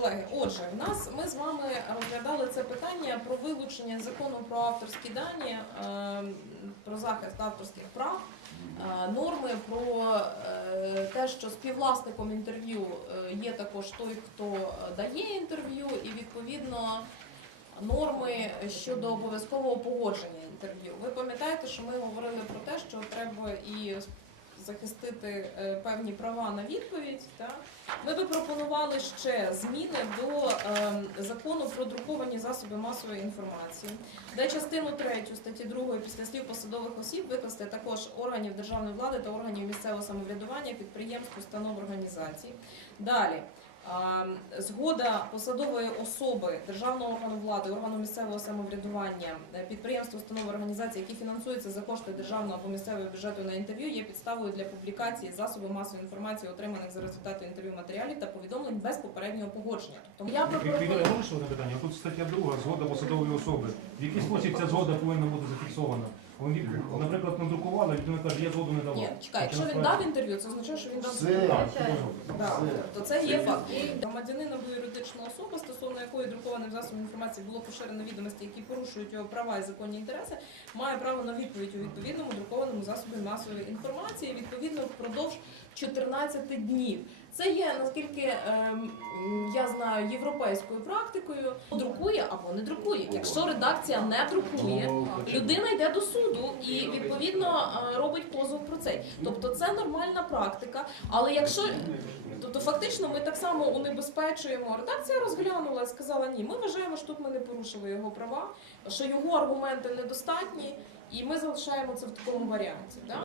Колеги, отже, в нас ми з вами розглядали це питання про вилучення закону про авторські дані, е, про захист авторських прав, е, норми про е, те, що співвласником інтерв'ю е, є також той, хто дає інтерв'ю, і відповідно норми щодо обов'язкового погодження інтерв'ю. Ви пам'ятаєте, що ми говорили про те, що треба і захистити е, певні права на відповідь. Ми би пропонували ще зміни до ем, закону про друковані засоби масової інформації, де частину 3 статті 2 після слів посадових осіб викласти також органів державної влади та органів місцевого самоврядування, підприємств, установ організацій. Далі. Ем, Згода посадової особи державного органу влади, органу місцевого самоврядування, е, підприємств, установ організацій, які фінансуються за кошти державного або місцевого бюджету на інтерв'ю, є підставою для публікації засобів масової інформації, отриманих за результатом інтерв'ю матеріалів та повідомлень без попереднього погодження. Тобто я пропоную. Тут стаття 2, згода посадової особи. В який спосіб ця згода повинна бути зафіксована? Вони, наприклад, надрукували, людина каже, я згоду не давав. Ні, чекай, якщо він дав інтерв'ю, це означає, що він дав Все. Так, Да, Все. то це є факт. Громадянин або юридична особа, стосовно якої друкованим засобом інформації було поширено відомості, які порушують його права і законні інтереси, має право на відповідь у відповідному друкованому засобі масової інформації відповідно впродовж 14 днів. Це є наскільки ем, я знаю європейською практикою. Або не друкує. Якщо редакція не друкує, людина йде до суду і відповідно е, робить позов про це. Тобто це нормальна практика. Але якщо тобто фактично ми так само унебезпечуємо, редакція розглянула і сказала, ні, ми вважаємо, що тут ми не порушили його права, що його аргументи недостатні, і ми залишаємо це в такому варіанті. Да?